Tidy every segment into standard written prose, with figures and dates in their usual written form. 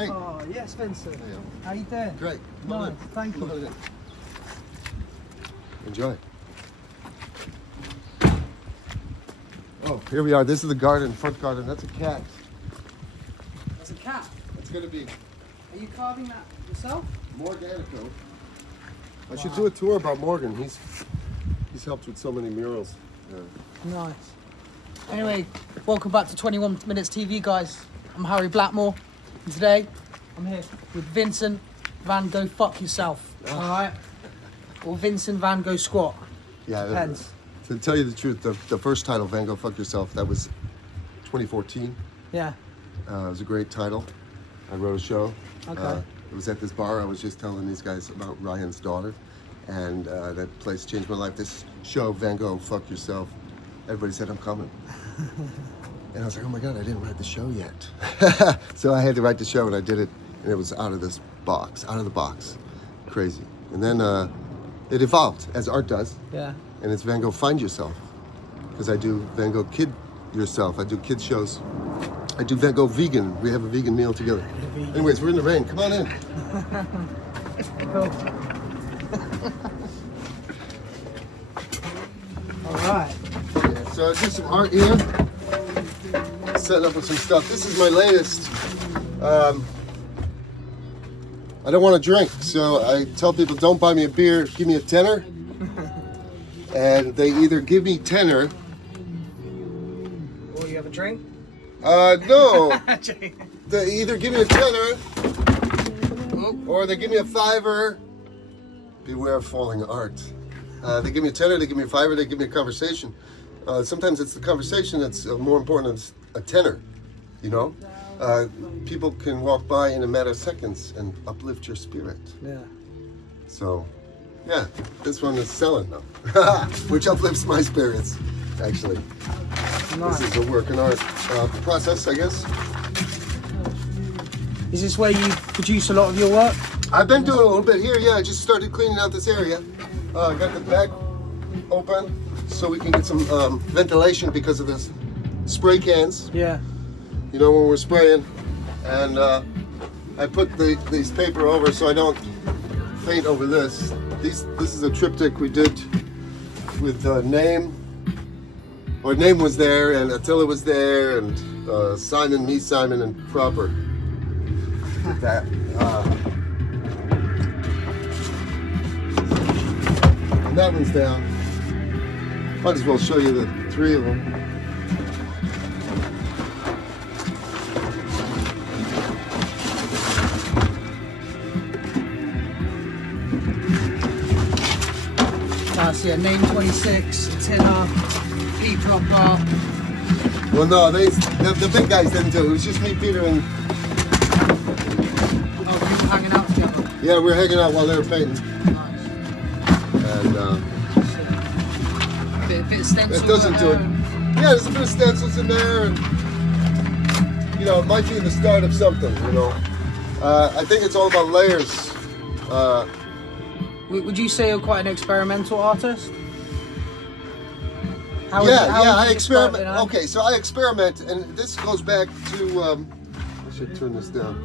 Hey. Oh, yes, Vincent. Hey, how you doing? great. Nice, thank you. Enjoy. Oh, here we are. This is the garden, front garden. That's a cat. That's a cat. It's going to be Are you carving that yourself? Morganico. I should do a tour about Morgan. He's helped with so many murals. Yeah. Nice. Anyway, welcome back to 21 Minutes TV, guys. I'm Harry Blackmore, and today I'm here with Vincent Van Go Fuck Yourself. All right? Or Vincent Van Go Squat. Yeah. Depends. To tell you the truth, the first title, Van Go Fuck Yourself, that was 2014. Yeah. It was a great title. I wrote a show. Okay. It was at this bar. I was just telling these guys about Ryan's daughter, and that place changed my life. This show, Van Go Fuck Yourself, everybody said I'm coming. And I was like, oh my God, I didn't write the show yet. So I had to write the show, and I did it, and it was out of this box, out of the box. Crazy. And then it evolved, as art does. Yeah. And it's Van Go Find Yourself, because I do Van Go Kid Yourself. I do kids shows. I do Van Go Vegan. We have a vegan meal together. Anyways, we're in the rain. Come on in. Cool. All right. So I do some art here. Setting up with some stuff. This is my latest. I don't want to drink, so I tell people, don't buy me a beer, give me a tenner. And they either give me tenner. Or you have a drink? No. They either give me a tenner, or they give me a fiver. Beware of falling art. They give me a tenner, they give me a fiver, they give me a conversation. Sometimes it's the conversation that's more important than a tenner, you know? People can walk by in a matter of seconds and uplift your spirit. Yeah. So, yeah, this one is selling though, which uplifts my spirits, actually. Nice. This is a work in art process, I guess. Is this where you produce a lot of your work? I've been doing a little bit here, yeah. I just started cleaning out this area. Got the back open so we can get some ventilation because of this spray cans. Yeah. You know, when we're spraying. And I put these paper over so I don't faint over this. This is a triptych we did with Name. Or Name was there, and Attila was there, and Simon, me, Simon, and Proper. Did that. And that one's down. Might as well show you the three of them. So yeah, Name 26, Attila, P-Proper. Well, no, the big guys didn't do it. It was just me, Peter, and... Oh, you were hanging out together? Yeah, we were hanging out while they were painting. Nice. And, a bit of stencils. it doesn't do it. Yeah, there's a bit of stencils in there, and, you know, it might be the start of something, you know. I think it's all about layers. Would you say you're quite an experimental artist? I experiment. Okay, so I experiment, and this goes back to. I should turn this down.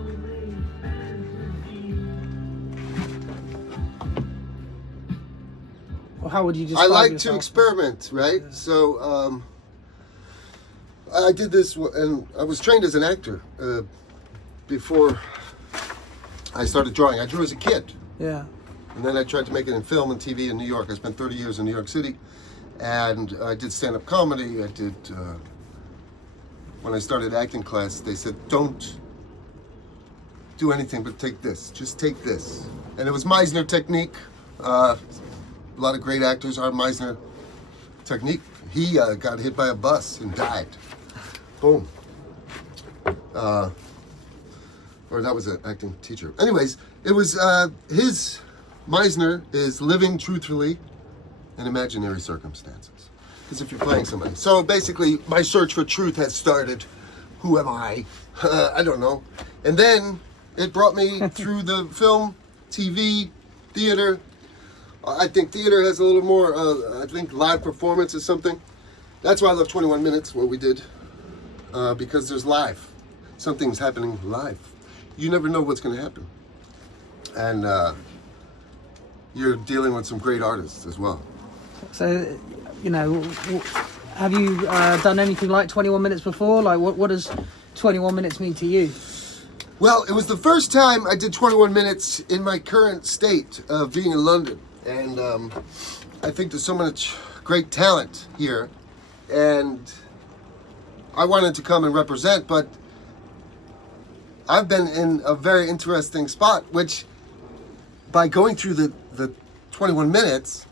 Well, how would you describe I like yourself? to experiment, right? Yeah. So I did this, and I was trained as an actor before I started drawing. I drew as a kid. Yeah. And then I tried to make it in film and TV in New York. I spent 30 years in New York City. And I did stand-up comedy. I did, when I started acting class, they said, don't do anything but take this. Just take this. And it was Meisner technique. A lot of great actors are Meisner technique. He got hit by a bus and died. Boom. Or that was an acting teacher. Anyways, it was his... Meisner is living truthfully in imaginary circumstances. As if you're playing somebody. So basically, my search for truth has started. Who am I? I don't know. And then it brought me through the film, TV, theater. I think theater has a little more, I think live performance is something. That's why I love 21 Minutes, what we did. Because there's live. Something's happening live. you never know what's going to happen. And you're dealing with some great artists as well. So, you know, have you done anything like 21 minutes before? Like, what does 21 minutes mean to you? Well, it was the first time I did 21 minutes in my current state of being in London. And I think there's so much great talent here. And I wanted to come and represent, but I've been in a very interesting spot, which by going through the 21 minutes,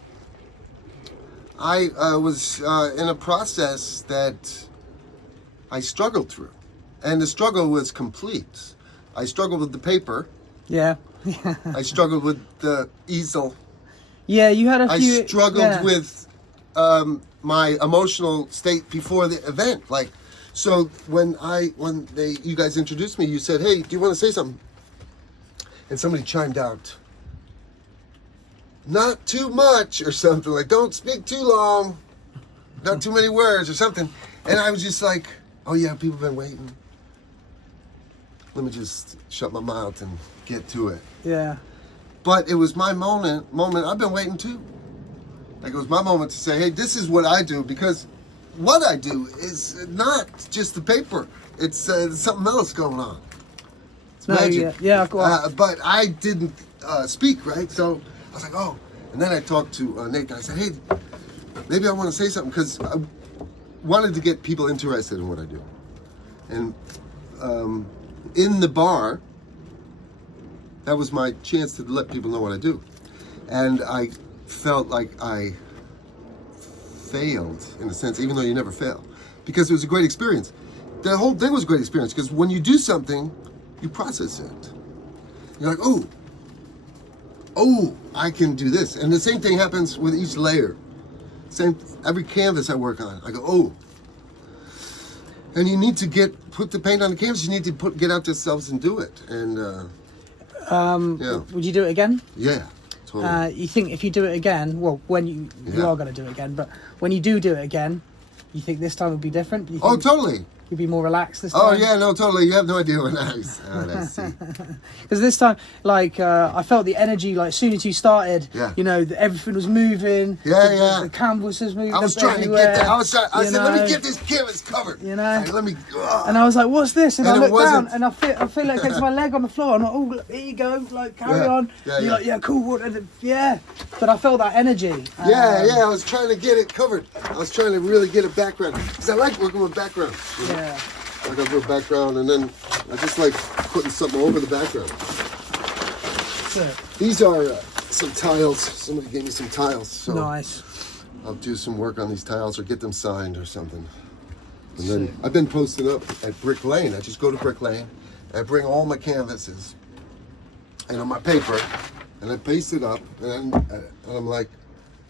I was in a process that I struggled through. And the struggle was complete. I struggled with the paper. Yeah. I struggled with the easel. Yeah, you had a few... I struggled with my emotional state before the event. Like, so when you guys introduced me, you said, "Hey, do you want to say something?" And somebody chimed out, "Not too much," or something like, "Don't speak too long, not too many words," or something. And I was just like, "Oh yeah, people have been waiting. Let me just shut my mouth and get to it." Yeah. But it was my moment. I've been waiting too. Like, it was my moment to say, "Hey, this is what I do," because what I do is not just the paper. It's something else going on. It's magic. Yeah, go on. But I didn't speak, right? So I was like, "Oh." And then I talked to Nathan. I said, "Hey, maybe I want to say something," because I wanted to get people interested in what I do. And in the bar, that was my chance to let people know what I do. And I felt like I failed, in a sense, even though you never fail, because it was a great experience. The whole thing was a great experience, because when you do something, you process it. You're like, oh, I can do this. And the same thing happens with each layer. Every canvas I work on, I go, oh. And you need to put the paint on the canvas. You need to get out yourselves and do it. And yeah. Would you do it again? Yeah, totally. You think if you do it again, well, when you are going to do it again, but when you do it again, you think this time would be different? You think Oh, totally. You'd be more relaxed this time? Oh, yeah, no, totally. You have no idea when I was. Oh, let's see. Because this time, like, I felt the energy, like, as soon as you started, you know, everything was moving. Yeah. The canvas was moving. I was trying to get that. I said, let me get this canvas covered. You know? Like, let me. And I was like, what's this? And I looked down wasn't. and I feel like it's my leg on the floor. I'm like, oh, look, here you go. Like, carry on. Yeah, You're like, yeah, cool. Yeah. But I felt that energy. Yeah, I was trying to get it covered. I was trying to really get a background. Because I like working with background. You know? Yeah. I got a little background, and then I just like putting something over the background. So, These are some tiles. Somebody gave me some tiles. So nice. I'll do some work on these tiles or get them signed or something. And then I've been posting up at Brick Lane. I just go to Brick Lane, and I bring all my canvases and on my paper, and I paste it up, and I'm like,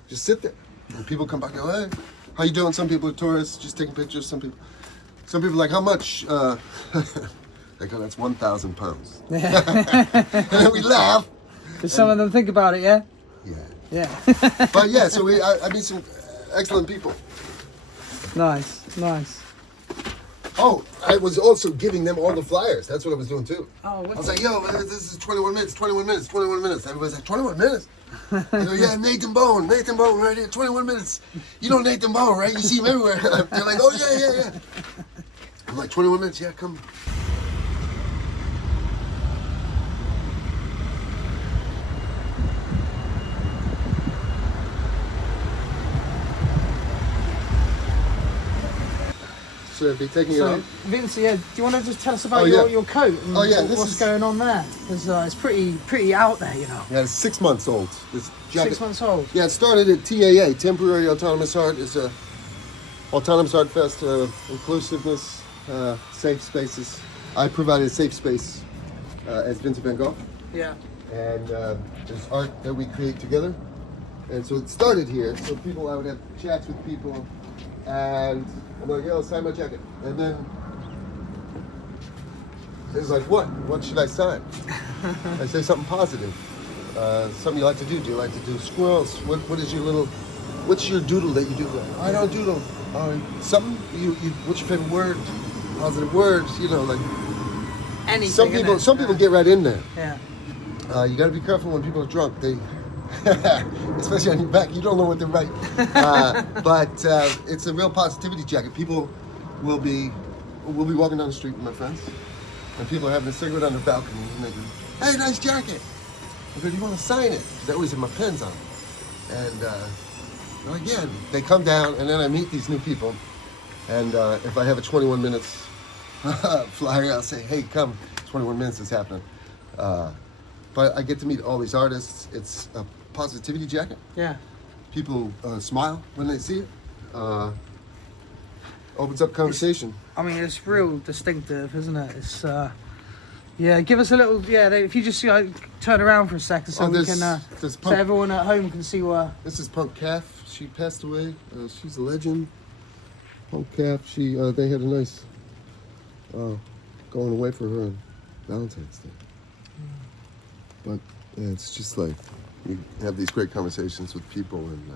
just sit there. And people come back and go, "Hey, how you doing?" Some people are tourists, just taking pictures. Some people are like, "How much?" I go, "That's 1,000 pounds." And then we laugh. Did some of them think about it, yeah? Yeah. Yeah. But yeah, so I meet some excellent people. Nice. Oh, I was also giving them all the flyers. That's what I was doing too. Oh, I was like, "Yo, this is 21 minutes, 21 minutes, 21 minutes." Everybody's like, "21 minutes?" I go, "Yeah, Nathan Bowen right here, 21 minutes. You know Nathan Bowen, right? You see him everywhere." They're like, "Oh, yeah. I'm like, 21 minutes, yeah, come." Should I be taking it So, off? Vince, yeah, do you want to just tell us about yeah. your coat and This what's is- going on there? Because it's pretty out there, you know. Yeah, it's 6 months old. This jacket. 6 months old. Yeah, it started at TAA, Temporary Autonomous Art. It's a Autonomous Art Fest, inclusiveness, safe spaces. I provided a safe space as Vincent van Gogh. Yeah. And there's art that we create together. And so it started here. So I would have chats with people, and I'm like, "Yo, sign my jacket." And then it was like, what should I sign? I say something positive. Something you like to do. Do you like to do squirrels? What's your doodle that you do? I don't doodle. Something, what's your favorite word? Positive words, like. anything. Some people get right in there. Yeah. You got to be careful when people are drunk. They, especially on your back, you don't know what they're writing. But it's a real positivity jacket. People will be walking down the street with my friends, and people are having a cigarette on their balcony, and they go, "Hey, nice jacket." I go, "Do you want to sign it?" Because I always have my pens on. And they're like, "Yeah." They come down, and then I meet these new people, and if I have a 21 minutes flyer, I'll say, "Hey, come, 21 minutes is happening." But I get to meet all these artists. It's a positivity jacket. Yeah. People smile when they see it. Opens up conversation. I mean, it's real distinctive, isn't it? It's yeah. Give us a little. Yeah. If you just turn around for a second, so we can. So everyone at home can see where. This is Punk Calf. She passed away. She's a legend. Punk Calf. She. They had a nice. Going away for her on Valentine's Day. But yeah, it's just like you have these great conversations with people, and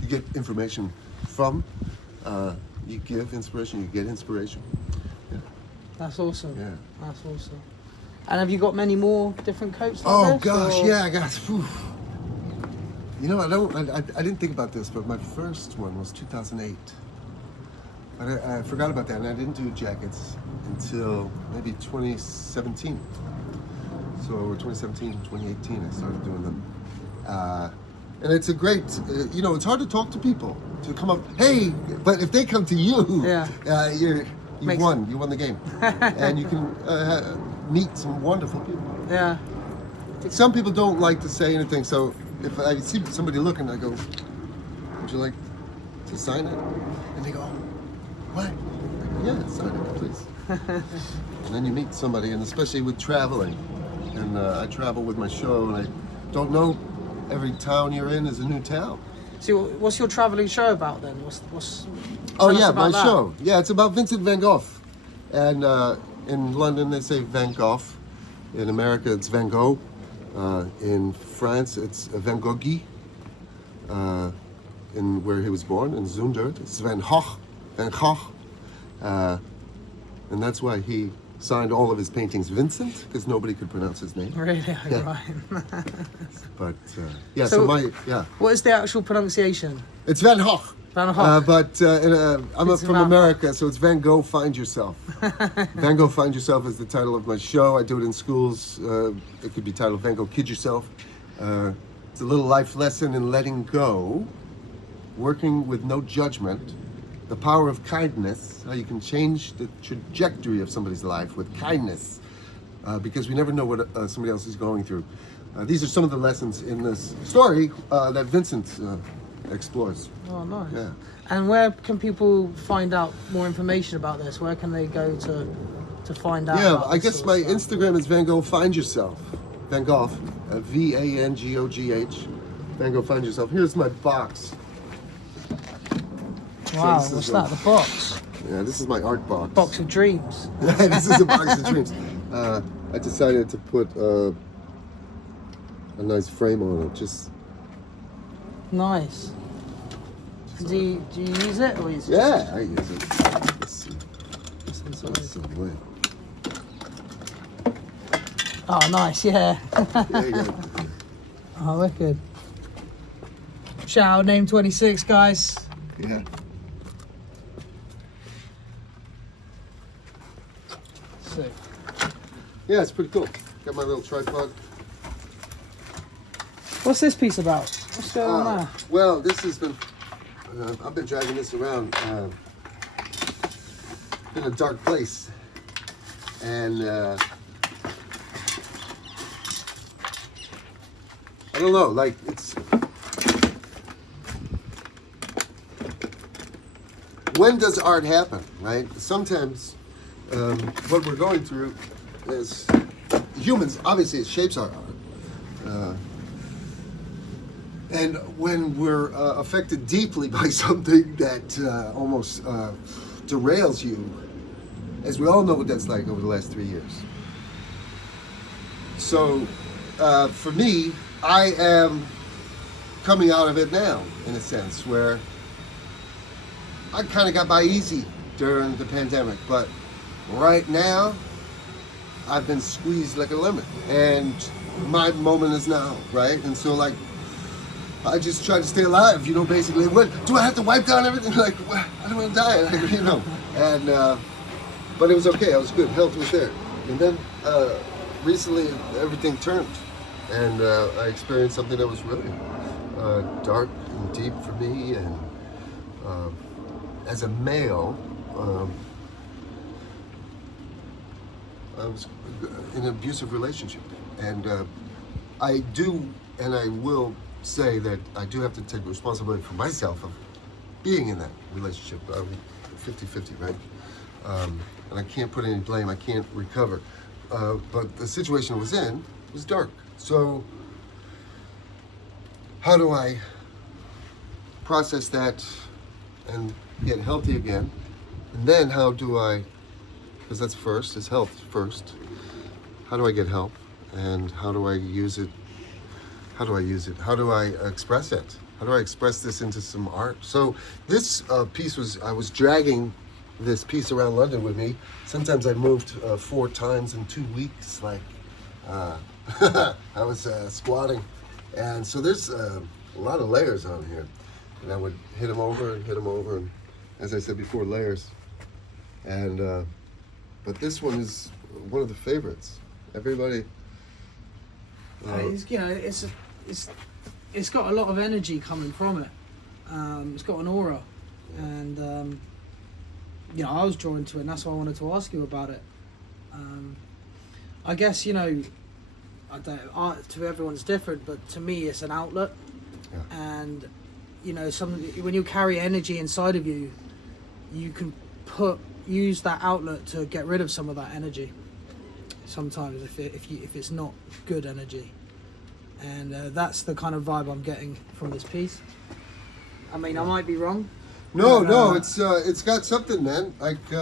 you get information from. You give inspiration. You get inspiration. Yeah. That's awesome. Yeah. That's awesome. And have you got many more different coats? Like Oh this, gosh, or? yeah, I got. Whew. You know, I didn't think about this, but my first one was 2008. But I forgot about that, and I didn't do jackets until maybe 2017. So 2017, 2018, I started doing them. And it's a great, it's hard to talk to people, to come up, hey, but if they come to you, you won the game. And you can meet some wonderful people. Yeah. Some people don't like to say anything, so if I see somebody looking, I go, would you like to sign it? And they go, what? Yeah, sign it, please. And then you meet somebody, and especially with traveling. And I travel with my show, and I don't know, every town you're in is a new town. So what's your traveling show about then? What's Oh yeah, my that. show. Yeah, it's about Vincent van Gogh. And in London they say Van Gogh. In America it's Van Gogh. In France it's Van Goghy. In where he was born, in Zundert, it's Van Gogh. Van Gogh. And that's why he signed all of his paintings Vincent, because nobody could pronounce his name. Really? Yeah. Right. But so what is the actual pronunciation? It's Van Gogh. Van Gogh. But I'm from America, so it's Van Gogh Find Yourself. Van Gogh Find Yourself is the title of my show. I do it in schools. It could be titled Van Gogh Kid Yourself. It's a little life lesson in letting go, working with no judgment, the power of kindness, how you can change the trajectory of somebody's life with kindness, because we never know what somebody else is going through. These are some of the lessons in this story that Vincent explores. Oh, nice. Yeah. And where can people find out more information about this? Where can they go to find out? Yeah, about I this guess sort my of stuff? Instagram is Van Gogh Find Yourself. Van Gogh, VANGOGH. Van Gogh Find Yourself. Here's my box. Wow, So what's that? The box? Yeah, this is my art box. Box of dreams. This is a box of dreams. I decided to put a nice frame on it. Just Nice. Do you use it or is it? yeah, I use it. Let's see. Let's see. Wait. Oh, nice. Yeah. There you go. Oh, wicked. Shout out Name 26, guys. Yeah. Sick. Yeah, it's pretty cool. Got my little tripod. What's this piece about? What's going on there? Well, this has been. I've been dragging this around. In a dark place, and I don't know. Like it's. When does art happen? Right. Sometimes, what we're going through is humans. Obviously, it shapes our art. And when we're affected deeply by something that almost derails you, as we all know what that's like over the last 3 years. So, for me, I am coming out of it now, in a sense, where I kind of got by easy during the pandemic, but right now, I've been squeezed like a lemon, and my moment is now, right? And so like, I just try to stay alive, you know, basically. What, do I have to wipe down everything? Like, I don't want to die, like, you know. And, but it was okay, I was good, health was there. And then recently everything turned, and I experienced something that was really dark and deep for me. And as a male, I was in an abusive relationship. And I do, and I will say that I do have to take responsibility for myself of being in that relationship. 50-50, right? And I can't put any blame, I can't recover. But the situation I was in was dark. So how do I process that and get healthy again? And then how do I, because that's first, is health first. How do I get help? And how do I use it? How do I use it? How do I express it? How do I express this into some art? So this piece was, I was dragging this piece around London with me. Sometimes I moved 4 times in 2 weeks, like I was squatting. And so there's a lot of layers on here. And I would hit them over and hit them over, and as I said before, layers. And but this one is one of the favorites. Everybody. It's, you know, it's got a lot of energy coming from it. It's got an aura, and you know, I was drawn to it, and that's why I wanted to ask you about it. I guess, you know, art to everyone's different, but to me, it's an outlet. Yeah. And you know, when you carry energy inside of you, you can use that outlet to get rid of some of that energy. Sometimes, if it's not good energy, and that's the kind of vibe I'm getting from this piece. I mean, I might be wrong. No, but, it's got something, man. Like you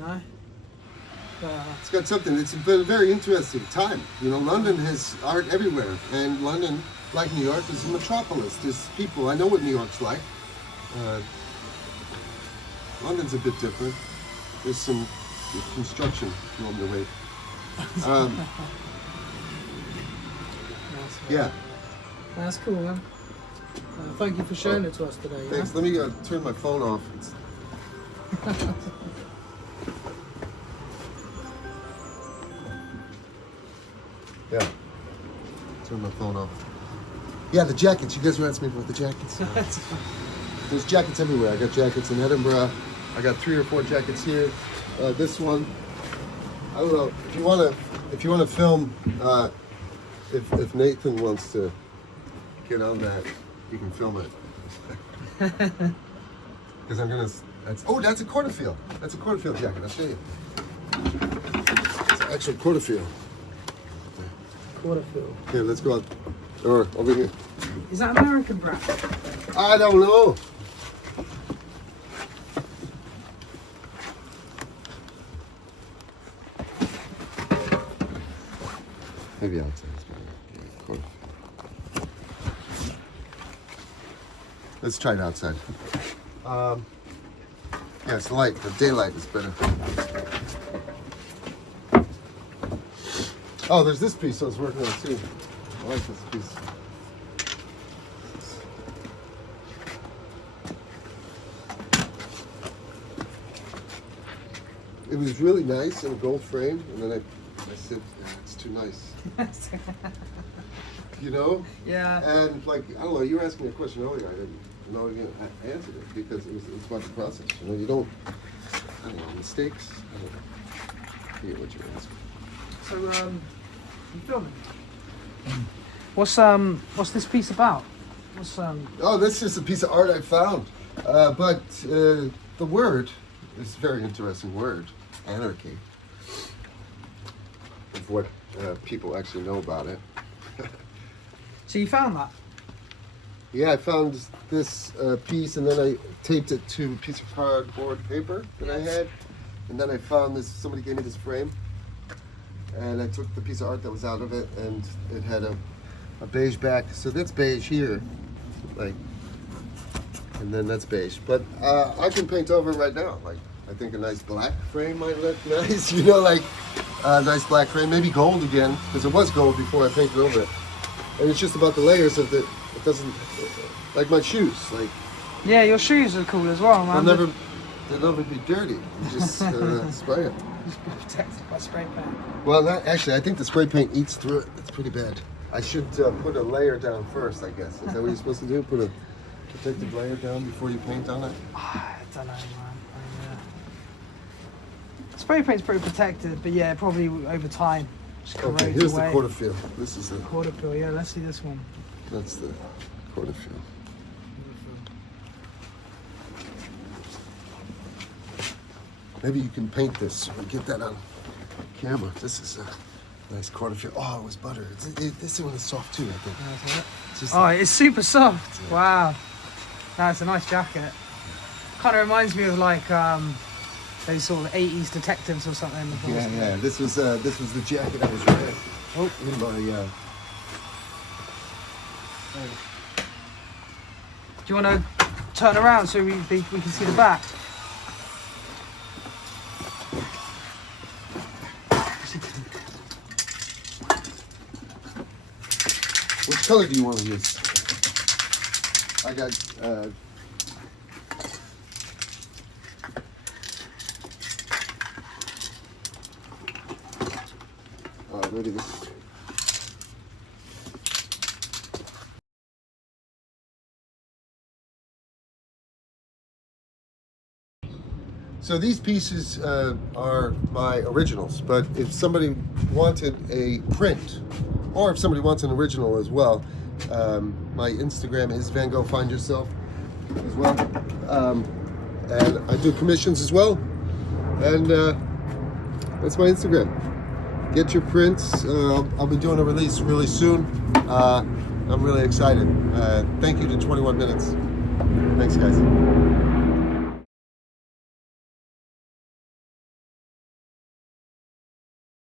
know, it's got something. It's been a very interesting time. You know, London has art everywhere, and London, like New York, is a metropolis. There's people. I know what New York's like. London's a bit different. There's some construction along the way. Yeah. That's cool, man. Thank you for showing it to us today. Thanks. Yeah? Let me turn my phone off. Yeah. Turn my phone off. Yeah, the jackets. You guys were asking me about the jackets. There's jackets everywhere. I got jackets in Edinburgh. I got 3 or 4 jackets here. This one. I don't know if you wanna film. If Nathan wants to get on that, you can film it. Because I'm gonna. That's a Quarterfield. That's a Quarterfield jacket. I'll show you. It's actually Quarterfield. Quarterfield. Here, let's go out. Or over here. Is that American brand? I don't know. Maybe outside is better. Let's try it outside. Yeah, it's light. The daylight is better. Oh, there's this piece I was working on too. I like this piece. It was really nice in a gold frame, and then I said, it's too nice. You know? Yeah. And like, I don't know, you were asking me a question earlier, I didn't know you answered it because it's about the process. You know, you don't, I don't know, mistakes. I don't know. I forget what you were asking. So, you filming? What's this piece about? Oh, this is a piece of art I found. But the word is a very interesting word, anarchy. Of what people actually know about it. So you found that? Yeah, I found this piece, and then I taped it to a piece of cardboard paper that I had, and then I found this. Somebody gave me this frame, and I took the piece of art that was out of it, and it had a beige back. So that's beige here, like, and then that's beige. But I can paint over right now, like I think a nice black frame might look nice. You know, like a nice black frame, maybe gold again, because it was gold before I painted over it. And it's just about the layers of it. It doesn't, like my shoes, like. Yeah, your shoes are cool as well, man. They'll never be dirty. You just spray it. Just be protected by spray paint. Well, not actually. I think the spray paint eats through it. It's pretty bad. I should put a layer down first, I guess. Is that what you're supposed to do? Put a protective layer down before you paint on it? I don't know, man. Spray paint's pretty protected, but yeah, probably over time. Just corrodes Okay, here's away. the quarter fill. This is the. Quarter fill, yeah, let's see this one. That's the quarter fill. Maybe you can paint this so we get that on camera. This is a nice quarter fill. Oh, it was butter. This one is soft too, I think. It's just It's super soft. Yeah. Wow. That's a nice jacket. Kind of reminds me of like those sort of 80s detectives or something. yeah. This was the jacket I was wearing. Oh. In my, Do you want to turn around so we can see the back? Which color do you want to use? I got ready this. So these pieces are my originals, but if somebody wanted a print, or if somebody wants an original as well, my Instagram is Van Gogh Find Yourself as well, and I do commissions as well, and that's my Instagram. Get your prints. I'll be doing a release really soon. I'm really excited. Thank you to 21 Minutes. Thanks, guys.